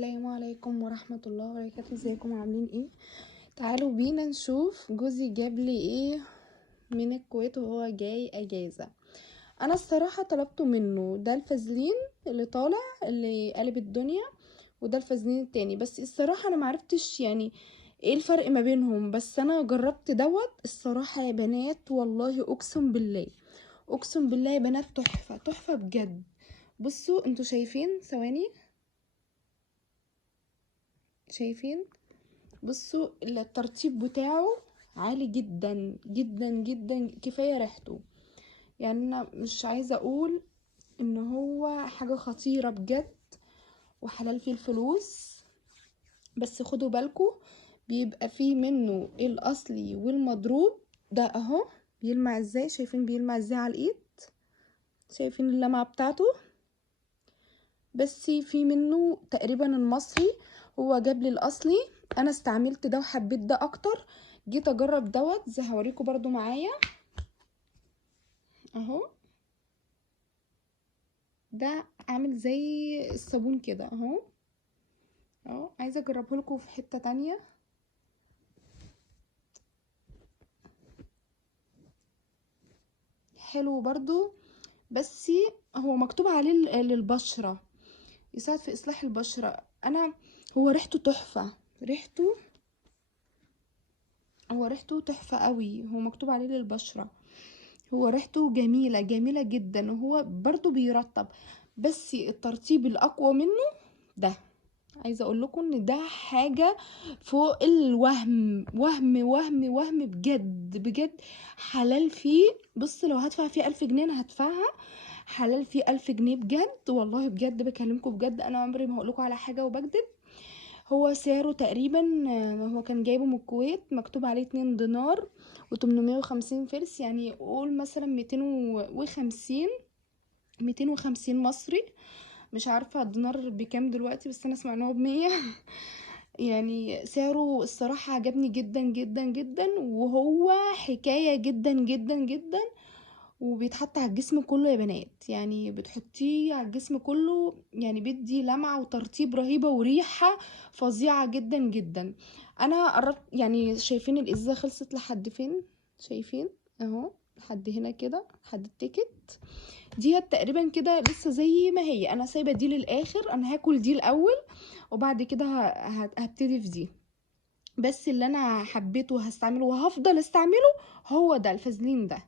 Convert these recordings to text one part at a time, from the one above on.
السلام عليكم ورحمة الله وبركاته. ازيكم عاملين ايه؟ تعالوا بينا نشوف جوزي جاب لي ايه من الكويت وهو جاي اجازة. انا الصراحة طلبته منه ده الفازلين اللي طالع اللي قلب الدنيا، وده الفازلين التاني، بس الصراحة انا معرفتش يعني ايه الفرق ما بينهم، بس انا جربت دوت. الصراحة يا بنات والله اقسم بالله اقسم بالله يا بنات تحفة تحفة بجد. بصوا انتوا شايفين؟ ثواني، شايفين؟ بصوا الترطيب بتاعه عالي جدا جدا جدا، كفاية ريحته. يعني انا مش عايزة اقول ان هو حاجة خطيرة بجد وحلال فيه الفلوس. بس خدوا بالكم بيبقى فيه منه الاصلي والمضروب. ده اهو بيلمع ازاي، شايفين بيلمع ازاي على الايد؟ شايفين اللمعة بتاعته؟ بس في منه تقريبا المصري، هو جاب لي الاصلي. انا استعملت ده وحبيت ده اكتر، جيت اجرب دوت زي هوريكم برضو معايا اهو. ده عامل زي الصابون كده اهو اهو. عايزه اجربه لكم في حته تانية. حلو برضو، بس هو مكتوب عليه للبشره، يساعد في اصلاح البشره. انا هو ريحته تحفه، ريحته تحفه قوي. هو مكتوب عليه للبشره، هو ريحته جميلة جميلة جدا، وهو برضو بيرطب. بس الترطيب الأقوى منه ده. عايزة اقول لكم ان ده حاجة فوق الوهم، وهم بجد بجد. حلال فيه، بص لو هدفع فيه 1000 جنيه انا هدفعها. حلال فيه 1000 جنيه بجد، والله بجد بكلمكم بجد. انا عمري ما هقولكم على حاجة وبكذب. هو سعره تقريبا هو كان جايبه من الكويت، مكتوب عليه 2 دينار و850 فلس، يعني قول مثلا 250 مصري. مش عارفة الدينار بكام دلوقتي، بس انا اسمع ان هو ب100. يعني سعره الصراحة عجبني جدا جدا جدا، وهو حكاية جدا جدا جدا. وبيتحط على الجسم كله يا بنات، يعني بتحطيه على الجسم كله، يعني بيدي لمعة وترطيب رهيبة وريحة فظيعة جدا جدا. انا قربت، يعني شايفين الازازة خلصت لحد فين؟ شايفين اهو لحد هنا كده، لحد التيكت دي تقريبا كده لسه زي ما هي. انا سايبة دي للاخر، انا هاكل دي الاول وبعد كده هبتدي في دي. بس اللي انا حبيته وهستعمله وهفضل استعمله هو ده الفازلين ده.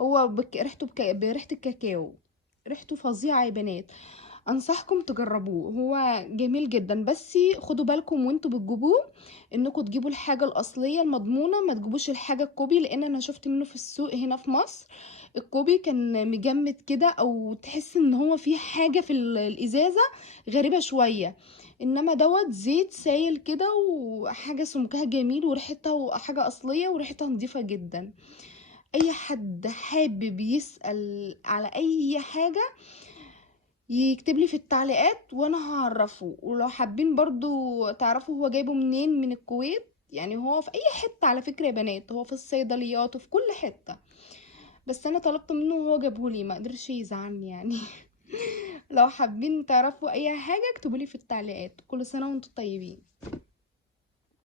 هو ريحته بريحة الكاكاو، ريحته فظيعة يا بنات. انصحكم تجربوه، هو جميل جدا. بس خدوا بالكم وانتوا بتجيبوه انكم تجيبوا الحاجة الاصلية المضمونة، ما تجيبوش الحاجة الكوبي، لان انا شفت منه في السوق هنا في مصر الكوبي كان مجمد كده، او تحس ان هو فيه حاجة في الازازة غريبة شوية. انما دوت زيت سايل كده، وحاجة سمكها جميل، وريحتها حاجة اصلية وريحتها نظيفة جدا. اي حد حابب يسأل على اي حاجة يكتب لي في التعليقات وانا هعرفه. ولو حابين برضو تعرفوا هو جايبه منين من الكويت، يعني هو في اي حتة على فكرة يا بنات، هو في الصيدليات وفي كل حتة. بس انا طلبت منه وهو جابهولي، ما قدرش يزعلني يعني. لو حابين تعرفوا اي حاجة اكتبوا لي في التعليقات. كل سنة وانتم طيبين.